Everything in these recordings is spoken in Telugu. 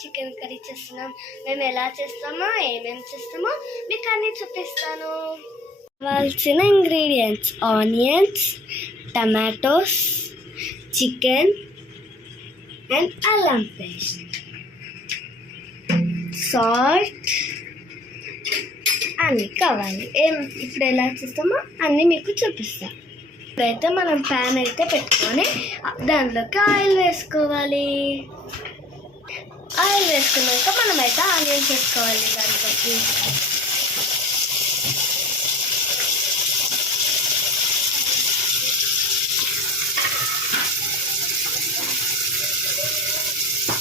చికెన్ కర్రీ చేస్తున్నాం. మేము ఎలా చేస్తామో ఏమేమి చేస్తామో మీకు అన్నీ చూపిస్తాను. కావాల్సిన ingredients: onions, tomatoes, chicken and అల్లం పేస్ట్, సాల్ట్ అన్నీ కావాలి. ఇప్పుడు ఎలా చేస్తామో అన్నీ మీకు చూపిస్తాం. ఇప్పుడైతే మనం ప్యాన్ అయితే పెట్టుకొని దానిలోకి ఆయిల్ వేసుకోవాలి. ఆయిల్ వేసుకున్నాక మనమైతే ఆనియన్స్ వేసుకోవాలి. దాంట్లోకి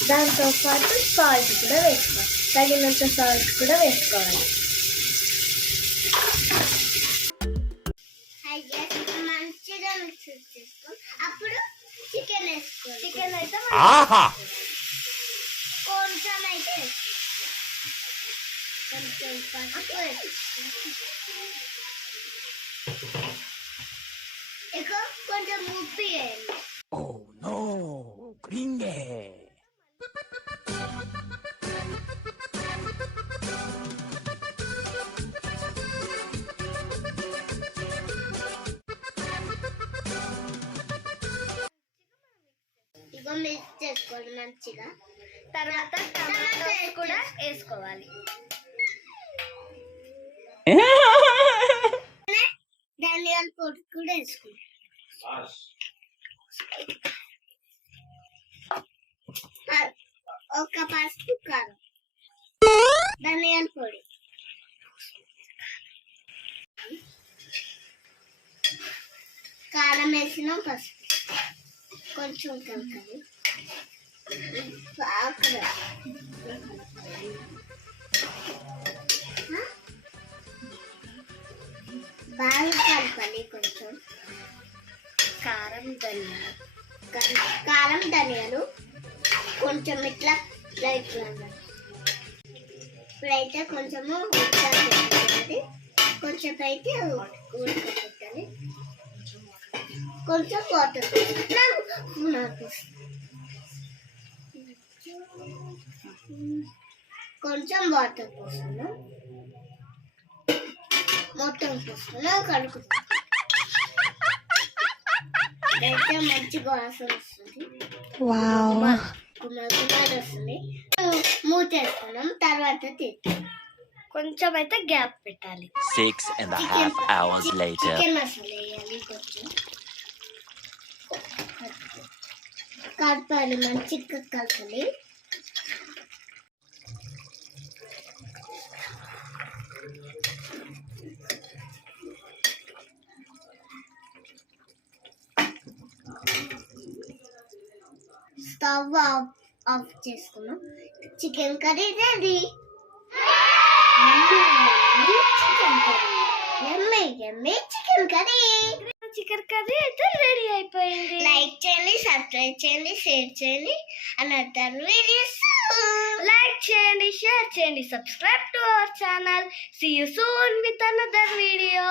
దాంతోపాటు సాల్ట్ కూడా వేసుకోవాలి. తగినంత సాల్ట్ కూడా వేసుకోవాలి. మంచిగా మిక్స్ చేసుకో. అప్పుడు చికెన్ వేసుకోవాలి. చికెన్ అయితే కొంచెం అయితే కొంచెం పసుపు ఎక్కువ కొంచెం ఉప్పు వేయండి. ఇక మిక్స్ చేసుకోవాలి మంచిగా. తర్వాత టమాటోస్ కూడా వేసుకోవాలి. ధనియాల పొడి కూడా వేసుకోవాలి. ఒక పసుపు, కారం, ధనియాల పొడి, కారం వేసిన పసుపు కొంచెం కలకాలి. బాగా కలపాలి. కొంచెం కారం ధనియాలు కొంచెం ఇట్లా లైట్ ఇప్పుడైతే కొంచెము ఉడకబెట్టాలి. కొంచెం అయితే ఉడకబెట్టాలి. కొంచెం వాటర్ కొంచెం వాటర్ పోస్తాను. మొత్తం పోస్తాను. కడుగుతాను. అయితే మంచిగా వాసన వస్తుంది. గుమ్మడి వస్తుంది. మూతేస్తున్నాం. తర్వాత తీస్తాం. కొంచెం అయితే గ్యాప్ పెట్టాలి. 6.5 hours later. చికెన్ మసాలా వేయాలి. కొంచెం కలపాలి. మంచిగా కలపాలి. స్టవ్ ఆఫ్ చేసుకున్నాం. Chicken curry ready. Chicken curry అయితే రెడీ అయిపోయింది. లైక్ చేయండి, సబ్స్క్రైబ్ చేయండి, షేర్ చేయండి. అంటారు వీడియోస్ లైక్ చేయండి, షేర్ చేయండి, subscribe to our channel. See you soon with another video.